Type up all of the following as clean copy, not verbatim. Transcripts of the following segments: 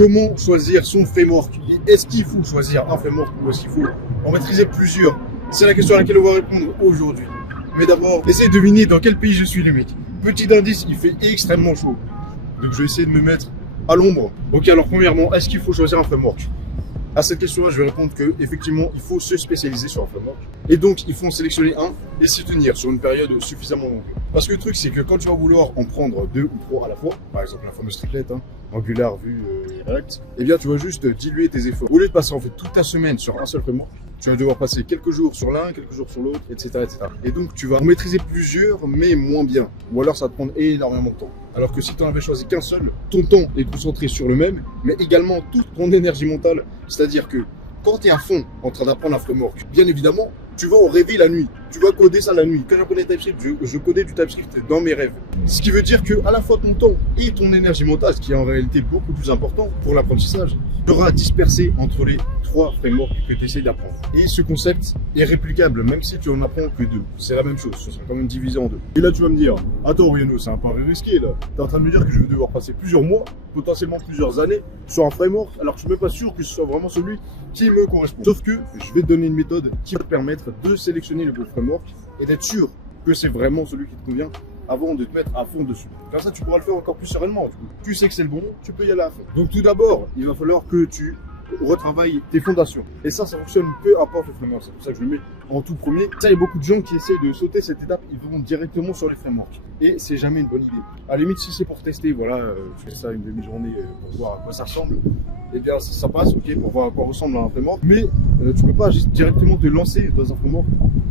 Comment choisir son framework? Est-ce qu'il faut choisir un framework ou est-ce qu'il faut en maîtriser plusieurs? C'est la question à laquelle on va répondre aujourd'hui. Mais d'abord, essayez de deviner dans quel pays je suis, les mecs. Petit indice, il fait extrêmement chaud. Donc je vais essayer de me mettre à l'ombre. Ok, alors premièrement, est-ce qu'il faut choisir un framework? À cette question-là, je vais répondre que effectivement, il faut se spécialiser sur un framework. Et donc, il faut en sélectionner un et s'y tenir sur une période suffisamment longue. Parce que le truc, c'est que quand tu vas vouloir en prendre 2 ou 3 à la fois, par exemple la fameuse triplette, Angular, Vue et React, eh bien, tu vas juste diluer tes efforts. Au lieu de passer en fait toute ta semaine sur un seul framework, tu vas devoir passer quelques jours sur l'un, quelques jours sur l'autre, etc., etc. Et donc, tu vas en maîtriser plusieurs, mais moins bien. Ou alors, ça va te prendre énormément de temps. Alors que si tu en avais choisi qu'un seul, ton temps est concentré sur le même, mais également toute ton énergie mentale. C'est-à-dire que quand tu es à fond en train d'apprendre un framework, bien évidemment, tu vas au réveil la nuit. Tu vas coder ça la nuit. Quand j'apprenais TypeScript, je codais du TypeScript dans mes rêves. Ce qui veut dire que à la fois ton temps et ton énergie mentale, ce qui est en réalité beaucoup plus important pour l'apprentissage, sera dispersé entre les 3 frameworks que tu essaies d'apprendre. Et ce concept est réplicable, même si tu en apprends que 2. C'est la même chose, ce sera quand même divisé en 2. Et là, tu vas me dire, attends, Riano, c'est un peu risqué là. Tu es en train de me dire que je vais devoir passer plusieurs mois, potentiellement plusieurs années, sur un framework, alors que je ne suis même pas sûr que ce soit vraiment celui qui me correspond. Sauf que je vais te donner une méthode qui va te permettre de sélectionner le bon framework et d'être sûr que c'est vraiment celui qui te convient avant de te mettre à fond dessus. Comme ça, tu pourras le faire encore plus sereinement. Du coup. Tu sais que c'est le bon, tu peux y aller à fond. Donc tout d'abord, il va falloir que tu retravailles tes fondations. Et ça fonctionne peu importe le framework. C'est pour ça que je le mets en tout premier. Ça, il y a beaucoup de gens qui essaient de sauter cette étape. Ils vont directement sur les frameworks. Et c'est jamais une bonne idée. À la limite, si c'est pour tester, voilà, je fais ça une demi-journée pour voir à quoi ça ressemble. Eh bien, ça passe, ok, pour voir à quoi ressemble un framework. Mais tu peux pas juste directement te lancer dans un framework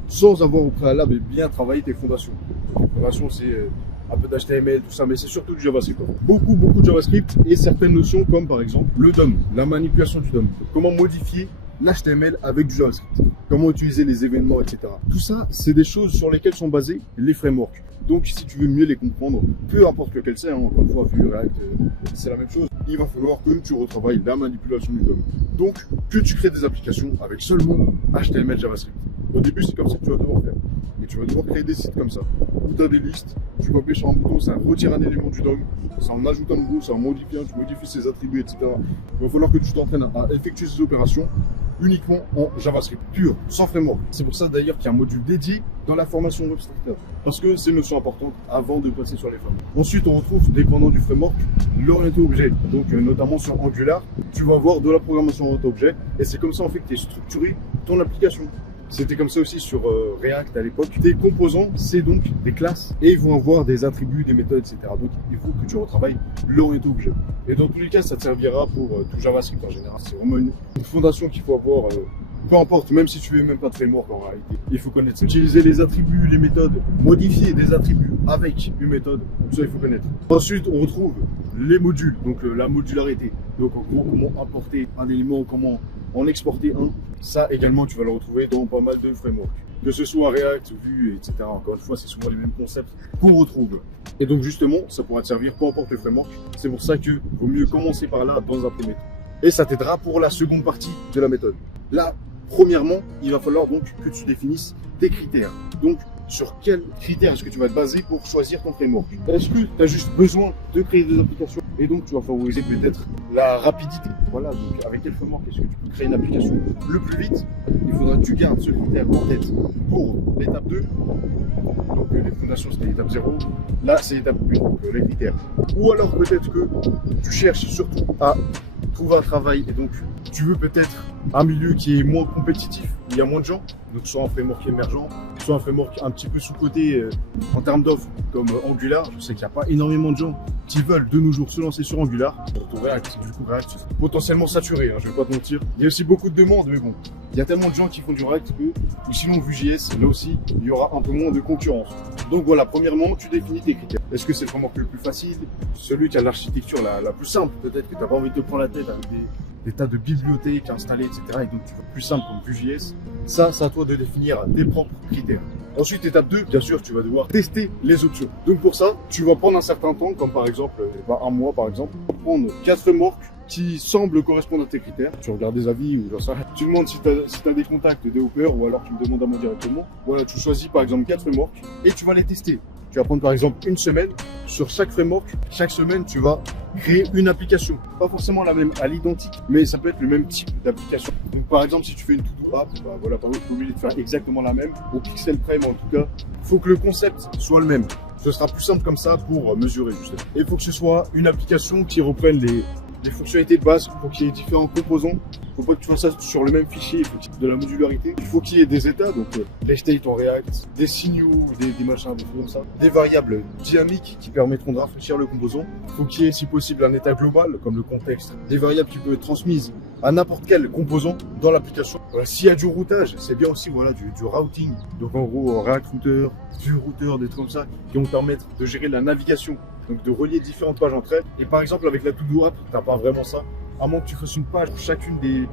sans avoir au préalable bien travaillé tes fondations. Les fondations, c'est un peu d'HTML, tout ça, mais c'est surtout du JavaScript. Beaucoup de JavaScript et certaines notions comme par exemple le DOM, la manipulation du DOM. Comment modifier l'HTML avec du JavaScript. Comment utiliser les événements, etc. Tout ça, c'est des choses sur lesquelles sont basés les frameworks. Donc, si tu veux mieux les comprendre, peu importe lequel c'est, encore une fois, Vue, React, c'est la même chose, il va falloir que tu retravailles la manipulation du DOM. Donc, que tu crées des applications avec seulement HTML, JavaScript. Au début, c'est comme ça que tu vas devoir faire. Et tu vas devoir créer des sites comme ça, où tu as des listes, tu vas appuyer sur un bouton, ça retire un élément du DOM, ça en ajoute un nouveau, ça en modifie un, tu modifies ses attributs, etc. Il va falloir que tu t'entraînes à effectuer ces opérations uniquement en JavaScript pur, sans framework. C'est pour ça d'ailleurs qu'il y a un module dédié dans la formation WebStarter, parce que c'est une notion importante avant de passer sur les frameworks. Ensuite, on retrouve, dépendant du framework, l'orienté objet. Donc, notamment sur Angular, tu vas avoir de la programmation orientée objet, et c'est comme ça en fait que tu es structuré ton application. C'était comme ça aussi sur React à l'époque. Tes composants, c'est donc des classes et ils vont avoir des attributs, des méthodes, etc. Donc il faut que tu retravailles l'orienté objet. Et dans tous les cas, ça te servira pour tout JavaScript en général. C'est vraiment une fondation qu'il faut avoir, peu importe, même si tu veux même pas de framework en réalité. Il faut connaître ça. Utiliser les attributs, les méthodes, modifier des attributs avec une méthode, tout ça il faut connaître. Ensuite, on retrouve les modules, donc la modularité. Donc en gros, comment importer un élément, comment en exporter un. Ça également, tu vas le retrouver dans pas mal de frameworks. Que ce soit React, Vue, etc. Encore une fois, c'est souvent les mêmes concepts qu'on retrouve. Et donc justement, ça pourra te servir peu importe le framework. C'est pour ça qu'il vaut mieux commencer par là dans un premier temps. Et ça t'aidera pour la seconde partie de la méthode. Là, premièrement, il va falloir donc que tu définisses tes critères. Donc, sur quels critères est-ce que tu vas te baser pour choisir ton framework? Est-ce que tu as juste besoin de créer des applications et donc tu vas favoriser peut-être la rapidité? Voilà, donc avec quel framework est-ce que tu peux créer une application le plus vite? Il faudra que tu gardes ce critère en tête pour l'étape 2. Donc les fondations c'était l'étape 0. Là c'est l'étape 1, donc les critères. Ou alors peut-être que tu cherches surtout à trouver un travail et donc tu veux peut-être un milieu qui est moins compétitif, où il y a moins de gens, donc soit un framework émergent, soit un framework un petit peu sous-coté en termes d'offres comme Angular. Je sais qu'il n'y a pas énormément de gens qui veulent de nos jours se lancer sur Angular. Pour React, du coup React c'est potentiellement saturé, je ne vais pas te mentir. Il y a aussi beaucoup de demandes, mais bon, il y a tellement de gens qui font du React que, ou sinon Vue.js, là aussi, il y aura un peu moins de concurrence. Donc voilà, premièrement, tu définis tes critères. Est-ce que c'est le framework le plus facile, celui qui a l'architecture la plus simple? Peut-être que tu n'as pas envie de te prendre la tête avec des tas de bibliothèques installées, etc. Et donc tu veux plus simple comme Vue.js. Ça, c'est à toi de définir tes propres critères. Ensuite, étape 2, bien sûr, tu vas devoir tester les options. Donc pour ça, tu vas prendre un certain temps, comme par exemple un mois par exemple, pour prendre 4 frameworks qui semble correspondre à tes critères. Tu regardes des avis ou j'en sais rien. Tu demandes si tu as des contacts développeurs ou alors tu me demandes à moi directement. Voilà, tu choisis par exemple 4 frameworks et tu vas les tester. Tu vas prendre par exemple une semaine. Sur chaque framework, chaque semaine, tu vas créer une application. Pas forcément la même à l'identique, mais ça peut être le même type d'application. Donc par exemple, si tu fais une to-do app, bah voilà, par exemple, tu es obligé de faire exactement la même, au pixel près, mais en tout cas, il faut que le concept soit le même. Ce sera plus simple comme ça pour mesurer justement. Et il faut que ce soit une application qui reprenne les fonctionnalités de base. Il faut qu'il y ait différents composants. Il ne faut pas que tu fasses ça sur le même fichier. Il faut qu'il y ait de la modularité. Il faut qu'il y ait des états, donc des states en React, des signaux, des machins, des trucs comme ça. Des variables dynamiques qui permettront de rafraîchir le composant. Il faut qu'il y ait, si possible, un état global, comme le contexte. Des variables qui peuvent être transmises à n'importe quel composant dans l'application. S'il y a du routage, c'est bien aussi voilà, du routing. Donc en gros, React Router, Vue Router, des trucs comme ça, qui vont permettre de gérer la navigation. Donc de relier différentes pages entre elles. Et par exemple, avec la to-do app, tu n'as pas vraiment ça. À moins que tu fasses une page pour chacune des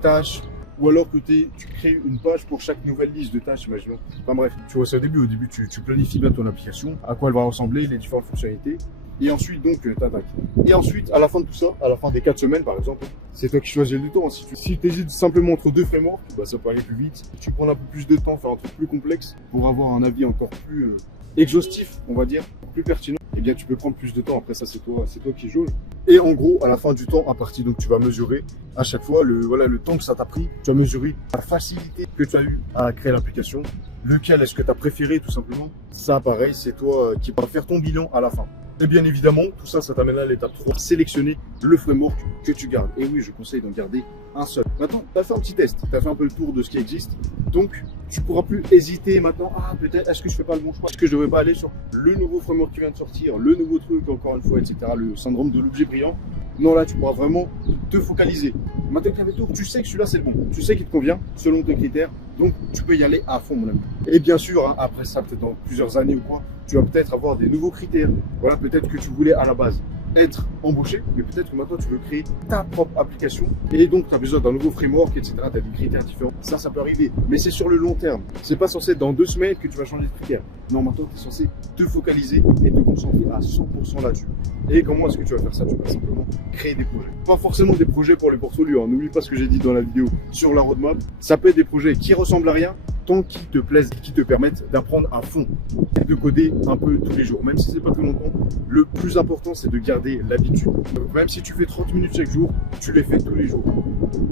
tâches, ou alors que tu crées une page pour chaque nouvelle liste de tâches, imaginons. Enfin bref, tu vois ça au début. Au début, tu planifies bien ton application, à quoi elle va ressembler, les différentes fonctionnalités. Et ensuite, donc, t'attaques. Et ensuite, à la fin de tout ça, à la fin des 4 semaines, par exemple, c'est toi qui choisis le temps. Si tu hésites simplement entre 2 frameworks, bah, ça peut aller plus vite. Si tu prends un peu plus de temps, faire un truc plus complexe, pour avoir un avis encore plus exhaustif, on va dire, plus pertinent, eh bien, tu peux prendre plus de temps. Après, ça, c'est toi qui jauge. Et en gros, à la fin du temps, à partir, donc, tu vas mesurer à chaque fois le temps que ça t'a pris. Tu vas mesurer la facilité que tu as eu à créer l'application. Lequel est-ce que tu as préféré, tout simplement. Ça, pareil, c'est toi qui vas faire ton bilan à la fin. Et bien évidemment, tout ça, ça t'amène à l'étape 3, sélectionner le framework que tu gardes. Et oui, je conseille d'en garder un seul. Maintenant, tu as fait un petit test, tu as fait un peu le tour de ce qui existe. Donc, tu ne pourras plus hésiter maintenant. Ah, peut-être, est-ce que je ne fais pas le bon choix? Est-ce que je ne devrais pas aller sur le nouveau framework qui vient de sortir, le nouveau truc, encore une fois, etc. Le syndrome de l'objet brillant. Non, là, tu pourras vraiment te focaliser. Maintenant que tu as fait le tour, tu sais que celui-là, c'est le bon. Tu sais qu'il te convient, selon tes critères. Donc, tu peux y aller à fond, mon ami. Et bien sûr, hein, après ça, peut-être dans plusieurs années ou quoi, tu vas peut-être avoir des nouveaux critères. Voilà, peut-être que tu voulais à la base être embauché, mais peut-être que maintenant tu veux créer ta propre application et donc tu as besoin d'un nouveau framework, etc. Tu as des critères différents. Ça peut arriver, mais c'est sur le long terme. C'est pas censé être dans 2 semaines que tu vas changer de critères. Non, maintenant tu es censé te focaliser et te concentrer à 100% là-dessus. Et comment est-ce que tu vas faire ça? Tu vas simplement créer des projets. Pas forcément des projets pour les portfolios. Hein. N'oublie pas ce que j'ai dit dans la vidéo sur la roadmap. Ça peut être des projets qui ressemblent à rien, tant qu'ils te plaisent, qui te permettent d'apprendre à fond et de coder un peu tous les jours. Même si c'est pas tout longtemps, le plus important c'est de garder l'habitude. Même si tu fais 30 minutes chaque jour, tu les fais tous les jours.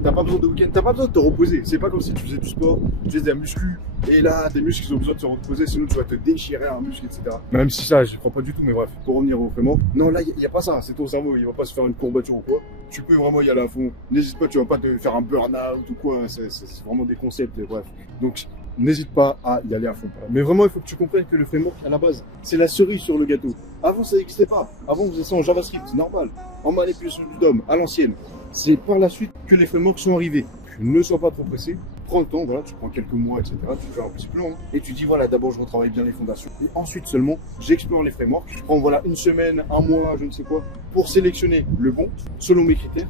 T'as pas besoin de week-end, t'as pas besoin de te reposer. C'est pas comme si tu faisais du sport, tu faisais de la muscu, et là tes muscles ils ont besoin de se reposer, sinon tu vas te déchirer un muscle, etc. Même si ça, je crois pas du tout, mais bref, pour revenir au framework, non là il y a pas ça, c'est ton cerveau, il va pas se faire une courbature ou quoi. Tu peux vraiment y aller à fond. N'hésite pas, tu vas pas te faire un burn-out ou quoi, c'est vraiment des concepts, et bref. Donc n'hésite pas à y aller à fond. Mais vraiment, il faut que tu comprennes que le framework, à la base, c'est la cerise sur le gâteau. Avant, ça n'existait pas. Avant, on faisait ça en JavaScript, c'est normal. En manipulation du DOM, à l'ancienne. C'est par la suite que les frameworks sont arrivés. Ne sois pas trop pressé. Prends le temps, voilà, tu prends quelques mois, etc. Tu fais un petit plan et tu dis, voilà, d'abord, je retravaille bien les fondations. Et ensuite seulement, j'explore les frameworks. Je prends, voilà, une semaine, un mois, je ne sais quoi, pour sélectionner le bon, selon mes critères.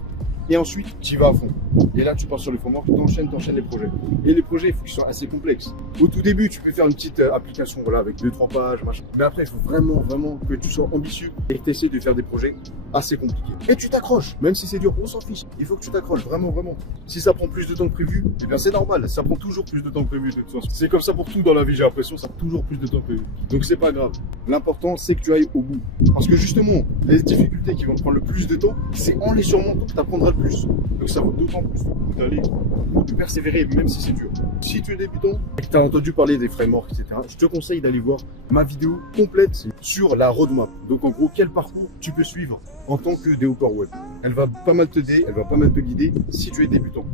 Et ensuite, tu y vas à fond. Et là, tu pars sur les frameworks, tu enchaînes les projets. Et les projets, il faut qu'ils soient assez complexes. Au tout début, tu peux faire une petite application voilà, avec 2-3 pages, machin. Mais après, il faut vraiment que tu sois ambitieux et que tu essaies de faire des projets assez compliqués. Et tu t'accroches, même si c'est dur, on s'en fiche. Il faut que tu t'accroches, vraiment. Si ça prend plus de temps que prévu, eh bien c'est normal. Ça prend toujours plus de temps que prévu de toute façon. C'est comme ça pour tout dans la vie, j'ai l'impression, ça prend toujours plus de temps que prévu. Donc c'est pas grave. L'important, c'est que tu ailles au bout. Parce que justement, les difficultés qui vont te prendre le plus de temps, c'est en les surmontant que tu apprendras le plus. Donc ça vaut d'autant plus le coup d'aller, de persévérer, même si c'est dur. Si tu es débutant et que tu as entendu parler des frameworks, etc., je te conseille d'aller voir ma vidéo complète sur la roadmap. Donc en gros, quel parcours tu peux suivre en tant que développeur web. Elle va pas mal t'aider, elle va pas mal te guider si tu es débutant.